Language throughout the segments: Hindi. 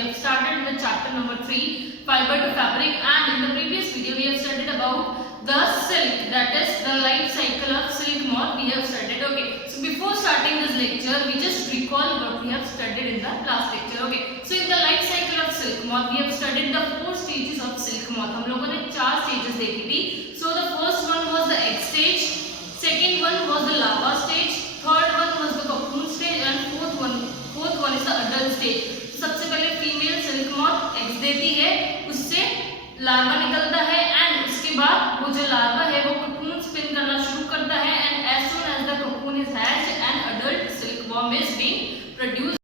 have started with chapter number 3, fiber to fabric, and in the previous video we have studied about the silk, that is the life cycle of silk moth we have studied. Okay, so before starting this lecture we just recall what we have studied in the last lecture. Okay, so in the life cycle of silk moth we have studied the 4 stages of silk moth. हम लोगों ने 4 stages देखी थी. So the first one was the egg stage, second one was the larva stage, third one was the cocoon stage, and fourth one is the adult stage. सबसे पहले फीमेल सिल्क मॉथ एग्स देती है, उससे लार्वा निकलता है एंड उसके बाद वो जो लार्वा है वो कोकून स्पिन करना शुरू करता है and as soon as the cocoon is hatched an adult silk worm is being produced.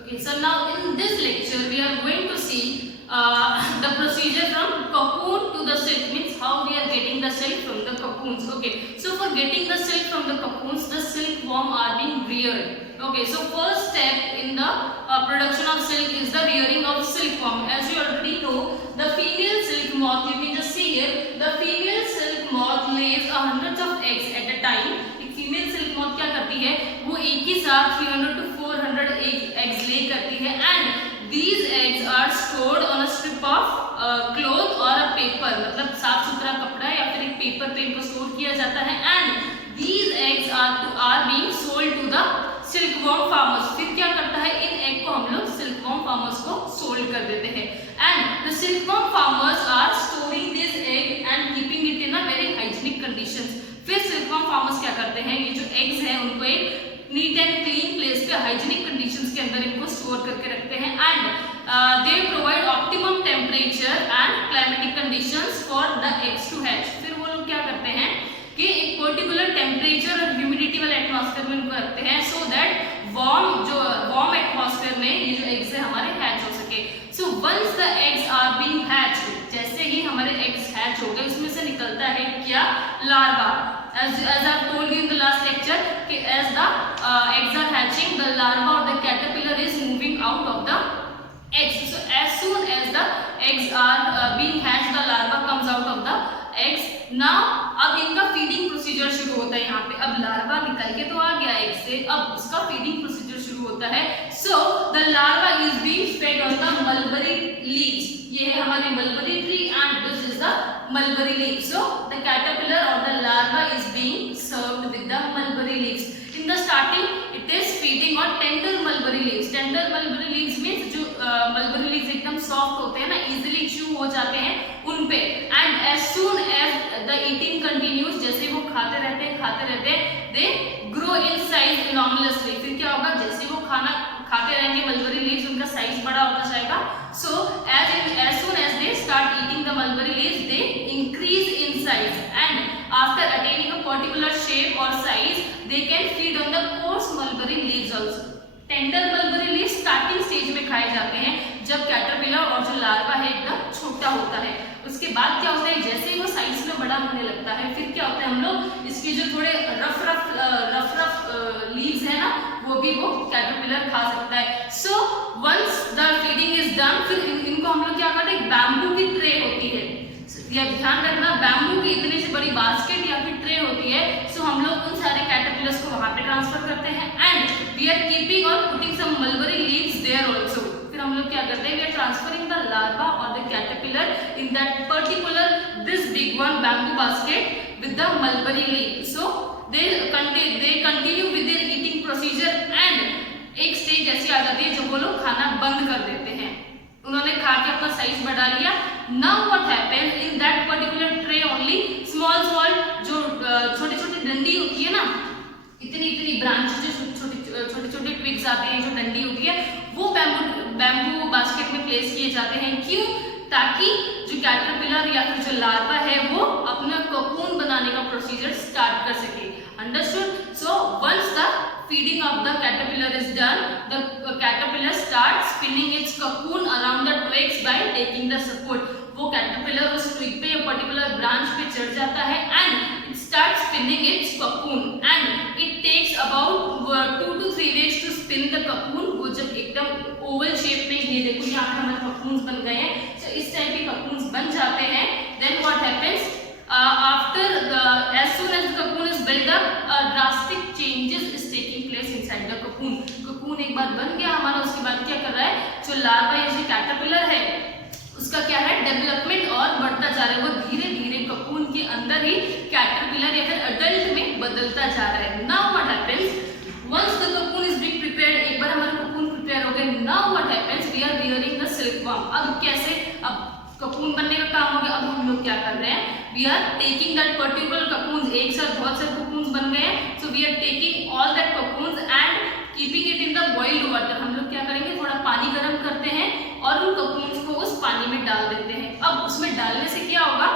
Okay, so now in this lecture we are going to see the procedure from cocoon to the silk, means how we are getting the silk from the cocoons. Okay, so for getting the silk from the cocoons, the silkworm are being reared. Okay, so first step in the production of silk is the rearing of silkworm. As you already know, the female silk moth, you can just see here, the female silk moth lays hundreds of eggs at a time. एक फीमेल सिल्क मॉथ क्या करती है, वो एक ही साथ 300 to 400 eggs lay करती है and these eggs are stored on a strip of cloth or a paper, मतलब साफ सुथरा कपड़ा या फिर एक पेपर पे इनको स्टोर किया जाता है and these eggs are being sold to the silkworm farmers. फिर क्या करता है, इन एग को हम लोग silkworm farmers को सोल्ड कर देते हैं and the silkworm farmers are storing this egg and keeping it in a very hygienic conditions. फिर silkworm farmers क्या करते हैं, ये जो eggs हैं उनको एक नीट एंड क्लीन प्लेस पे हाइजीनिक कंडीशंस के अंदर इनको स्टोर करके रखते हैं and they provide optimum temperature and climatic conditions for the eggs to hatch. फिर वो लोग क्या करते हैं कि एक पर्टिकुलर टेम्परेचर और ह्यूमिडिटी वाले एटमॉस्फेयर में इनको रखते हैं सो दैट वार्म एटमॉस्फेयर में ये जो एग्स है हमारे हैच हो सके. So once the eggs are being hatched, जैसे ही हमारे एग्स हैच हो गए उसमें से निकलता है क्या, larva. As I've told you in the last lecture, as the eggs are hatching, the larva or the caterpillar is moving out of the eggs. So as soon as the eggs are being hatched, the larva comes out of the eggs. Now अब इनका फीडिंग प्रोसीजर शुरू होता है. यहाँ पे अब लार्वा निकल के तो आ गया एग से, अब उसका फीडिंग प्रोसीजर शुरू होता है. So the larva is being fed on the mulberry leaves. ये है हमारी mulberry tree and this is the mulberry leaves. So the caterpillar or the larva is being served with the mulberry leaves. In the starting it is feeding on tender mulberry leaves. Tender mulberry leaves means जो mulberry leaves एकदम soft होते हैं ना, easily chew हो जाते हैं उन पे. And as soon as the eating continues, जैसे वो खाते रहते हैं they grow in size enormously. फिर क्या होगा, जैसे वो खाना खाते रहेंगे mulberry leaves, उनका साइज बड़ा होता जाएगा. So as soon as they start eating the mulberry leaves, they increase in size and after attaining a particular shape or size, they can feed on the coarse mulberry leaves also. Tender mulberry leaves starting stage में खाए जाते हैं जब कैटरपिलर और जो लार्वा है एकदम छोटा होता है. उसके बाद क्या होता है, जैसे ही वो साइज में बड़ा होने लगता है फिर क्या होता है, हम लोग इसके जो थोड़े रफ लीव्स है ना वो भी वो कैटरपिलर खा सकता है. So once the feeding is done, फिर इनको हम लोग क्या करते हैं, बैम्बू की ट्रे होती है, या ध्यान रखना बैम्बू की इतनी सी बड़ी बास्केट या फिर ट्रे होती है. सो हम लोग उन सारे कैटरपिलर्स को वहां पे ट्रांसफर करते हैं एंड वी आर कीपिंग और putting some mulberry leaves there also. फिर हम लोग क्या करते हैं, we are transferring the larva और the caterpillar in that particular this big one bamboo basket with the mulberry leaf. So they continue with their eating procedure and एक स्टेज ऐसी आ जाती है जब वो लोग खाना बंद कर देते हैं. उन्होंने खा के अपना साइज बढ़ा लिया. Now what happens in that particular tray only small जो छोटी छोटी डंडी होती है ना, इतनी ब्रांचेस जो छोटे ट्विग्स आते हैं, जो डंडी होती है वो बैम्बू बास्केट में प्लेस किए जाते हैं. क्यों, ताकि जो कैटरपिलर या फिर जो लार्वा है वो अपना कोकून बनाने का प्रोसीजर स्टार्ट कर सके. Understood. So once the feeding of the caterpillar is done, the caterpillar starts spinning its cocoon around the twigs by taking the support. वो caterpillar उस twig पे या particular branch पे चढ़ जाता है and it starts spinning its cocoon and it takes about 2 to 3 weeks to spin the cocoon. वो जब एकदम oval shape में, ये देखो यहाँ पे हमारे cocoons बन गए हैं, so इस टाइप के cocoons बन जाते हैं. Then what happens? As soon as the cocoon is built up, drastic changes is taking place inside the cocoon. cocoon एक बार बन गया हमारा, उसके बाद क्या कर रहा है, जो लार्वा या जो कैटरपिलर है उसका क्या है डेवलपमेंट और बढ़ता जा रहा है, वो धीरे धीरे ककून के अंदर ही कैटरपिलर या फिर अडल्ट में बदलता जा रहा है। Now what happens once the cocoon is being prepared, एक बार हमारा ककून प्रिपेयर हो गया, now what happens we are rearing the silkworm. अब कैसे, अब ककून बनने का काम हो गया, अब हम लोग क्या कर रहे हैं, we are taking that particular cocoon, एक साथ बहुत सारे ककून बन गए हैं, so we are taking all that cocoon and keeping it in the boiled water. हम लोग क्या करेंगे, थोड़ा पानी गर्म करते हैं और उन ककून्स को उस पानी में डाल देते हैं। अब उसमें डालने से क्या होगा,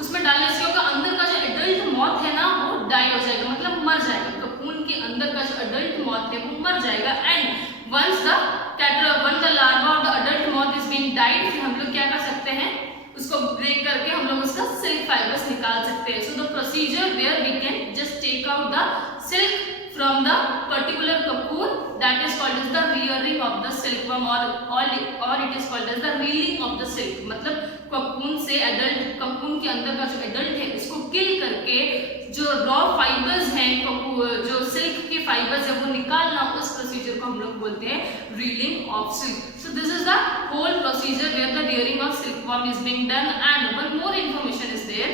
उसमें डालने से होगा अंदर का जो एडल्ट मॉथ है ना वो डाई हो जाएगा, मतलब मर जाएगा, ककून के अंदर का जो एडल्ट मॉथ है वो मर जाएगा। And once the larva of the adult moth is being died, फिर हम लोग क्या कर सकते हैं, उसको ब्रेक करके हम लोग उसका सिल्क फाइबर्स निकाल सकते हैं। So the procedure where we can just take out the silk from the particular cocoon, that is called as the rearing of the silkworm or it is called as the reeling of the silk। मतलब ककून से एडल्ट, ककून के अंदर का जो एडल्ट है उसको किल करके जो रॉ फाइबर्स हैं, जो सिल्क के फाइबर्स है वो निकालना, उस प्रोसीजर को हम लोग बोलते हैं reeling of silk. So this is the whole procedure where the rearing of silkworm is being done। and one more information is there,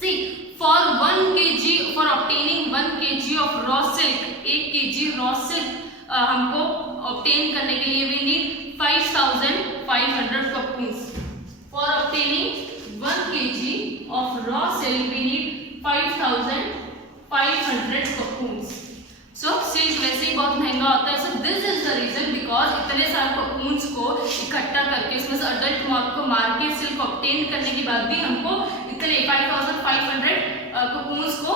see for 1 kg, for obtaining 1 kg of raw silk, 1 kg raw silk हमको obtain करने के लिए we need 5500 cocoons। for obtaining 1 kg of raw silk we need 5500 cocoons। so silk वैसे ही बहुत महंगा होता है, so this is the reason because इतने सारे cocoons को इकट्ठा करके उसमें से adult moth को मार के silk obtain करने के बाद भी हमको इतने 5500 cocoons को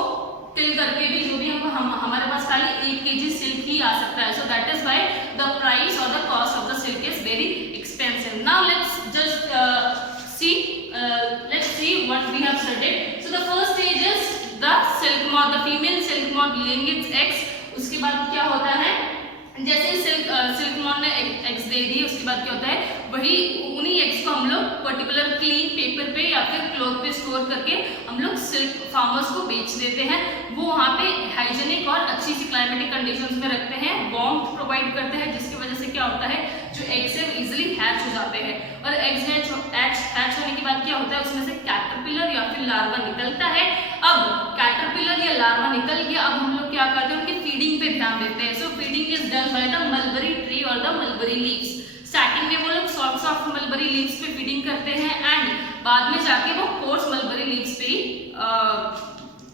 किल करके भी जो भी हमारे पास खाली 1 kg सिल्क ही आ सकता है। So that is why the price और the cost of the silk is very expensive. Now let's just see what we have studied. So the first stage is the silk moth, the female silk moth laying its eggs. उसके बाद क्या होता है, जैसे सिल्क मॉथ ने एग्स दे दी, उसके बाद क्या होता है, वही उन्हीं एग्स को हम लोग पर्टिकुलर क्लीन पेपर पे या फिर क्लॉथ पे स्टोर करके हम लोग सिल्क फार्मर्स को बेच देते हैं। वो वहाँ पे हाइजेनिक और अच्छी सी क्लाइमेटिक कंडीशंस में रखते हैं, वार्मथ प्रोवाइड करते हैं, जिसकी वजह से क्या होता है, जो एग्स है इजिली हैच हो जाते हैं। और एग्स हैच होने के बाद क्या होता है, उसमें से कैटरपिलर या फिर लार्वा निकलता है। अब कैटरपिलर या लार्वा निकल गया, अब हम लोग क्या करते हैं, उनकी फीडिंग पे ध्यान देते हैं। So feeding is done by the mulberry tree और द मलबरी लीव्स। स्टार्टिंग में वो लोग सॉफ्ट मलबरी लीव्स पे फीडिंग करते हैं एंड बाद में जाके वो कोर्स मलबरी लीव्स पे ही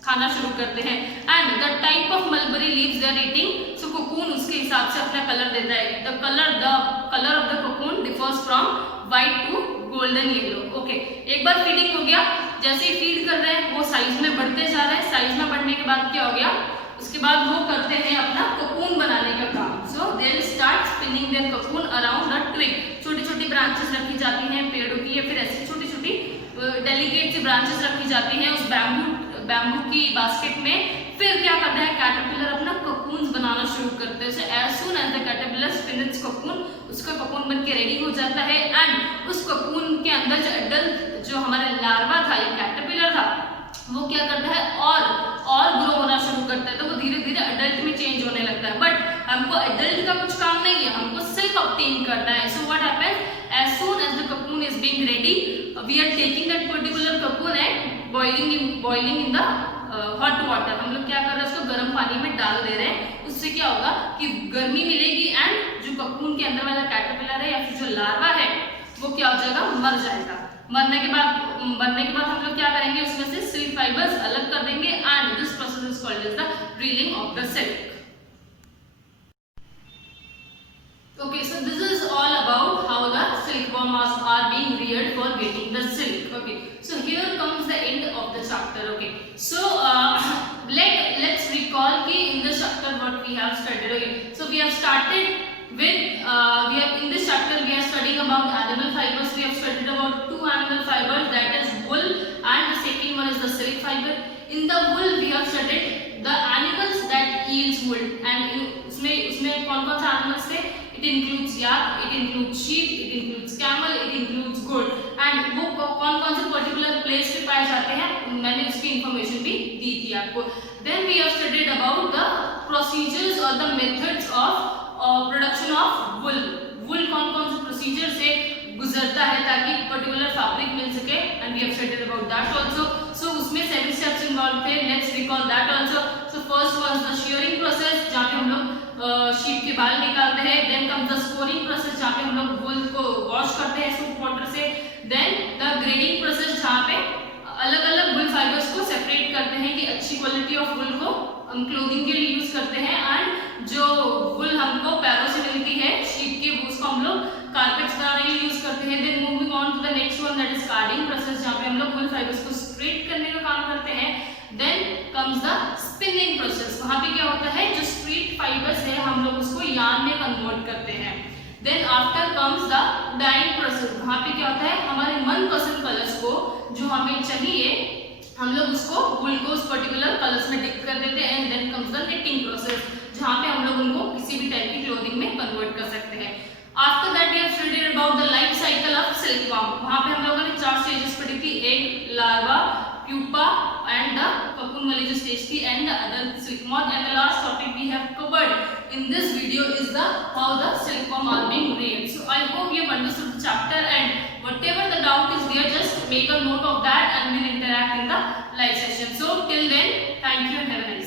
खाना शुरू करते हैं। And the type of mulberry leaves they are eating, so cocoon उसके हिसाब से अपना कलर देता है। The colour of the cocoon differs from white to golden yellow. Okay, एक बार फीडिंग हो गया, जैसे ही फीड कर रहे हैं वो साइज में बढ़ते जा रहे हैं। साइज में बढ़ने के बाद क्या हो गया, उसके बाद वो करते हैं अपना कोकून बनाने का काम। So they will start spinning their cocoon around the tree. छोटी छोटी ब्रांचेस रखी जाती हैं पेड़ों की, या फिर ऐसी छोटी छोटी डेलिकेट सी ब्रांचेस रखी जाती हैं उस बैम्बू की बास्केट में। फिर क्या करता है, कैटरपिलर अपना कोकून्स बनाना शुरू करते हैं। So as soon as the caterpillar spin its cocoon, उसका कोकून बन के रेडी हो जाता है। एंड उस कोकून के अंदर जो एडल्ट, जो हमारा लार्वा था या कैटरपिलर था, वो क्या करता है और ग्रो होना शुरू करता है। तो वो धीरे धीरे अडल्ट में चेंज होने लगता है। बट हमको अडल्ट का कुछ काम नहीं है, हमको सिल्क ऑब्टेन करना है। So what happens, as soon as the cocoon is being ready, we are taking that particular cocoon and boiling in the hot water. हम लोग क्या कर रहे हैं, उसको गर्म पानी में डाल दे रहे हैं। उससे क्या होगा कि गर्मी मिलेगी एंड जो कोकून के अंदर वाला कैटरपिलर है या फिर जो लार्वा है वो क्या हो जाएगा, मर जाएगा। मरने के बाद हम लोग क्या करेंगे, उसमें से सिल्क फाइबर्स अलग कर देंगे and this process is called as the reeling of the silk. Okay, so this is all about how the silkworms are being reared for getting the silk. Okay, so here comes the end of the chapter. Okay, so let's recall ki in this chapter what we have studied. Okay, so we have started with in this chapter we are studying about animal fibers. We have studied about two animal fibers, that is wool, and the second one is the silk fiber. In the wool we have studied the animals that yields wool, and उसमें कौन-कौन से animals थे? It includes yak, it includes sheep, it includes camel, it includes goat. And वो कौन-कौन से particular place पे पाए जाते हैं, मैंने उसकी information भी दी थी आपको। Then we have studied about the procedures or the methods of production of wool. Wool कौन-कौन से प्रोसीजर से गुजरता है ताकि पर्टिकुलर फैब्रिक मिल सके, and we have studied about that also. So उसमें 7 स्टेप्स इन्वॉल्व थे. Let's recall that also. So first was the shearing process, जहाँ पे हम लोग शीप के बाल निकालते हैं. Then comes the scoring process, जहाँ पे हम लोग वूल को वॉश करते हैं सूप वाटर से. देन द ग्रेडिंग प्रोसेस, जहाँ पे अलग अलग वुल फाइबर्स को सेपरेट करते हैं कि अच्छी क्वालिटी ऑफ वुल को हम क्लोथिंग के लिए यूज करते हैं, एंड जो वुल हमको पैरों से मिलती है शीप की, उसको हम लोग कारपेट्स बनाने के लिए यूज करते हैं. Then moving on to the next one, that is carding process, जहाँ पे हम लोग वुल फाइबर्स को स्ट्रेट करने का काम करते हैं. Then comes the spinning process. वहाँ पे क्या होता है, जो स्ट्रेट फाइबर्स है हम लोग उसको यार्न में कन्वर्ट करते हैं. Then after comes the dyeing process. वहाँ पे क्या होता है, हमारे मनपसंद कलर्स को जो हमें चाहिए हम लोग उसको वुल को उस पर्टिकुलर कलर्स में डिप कर देते हैं. And then comes the knitting process, जहाँ पे हम लोग उनको किसी भी टाइप की क्लोथिंग में कन्वर्ट कर सकते हैं. After that we have studied about the life cycle of silkworm. वहाँ पे हम लोगों ने 4 स्टेजेस पढ़ी थी, egg, larva, pupa and the cocoon वाली जो स्टेज थी, and the adult silk moth. And the last topic we have covered in this video is the how the silkworm are being reared. So I hope you have understood the chapter, and whatever the doubt is there, just make a note of that and we'll interact in the live session. So till then, thank you and have a nice day.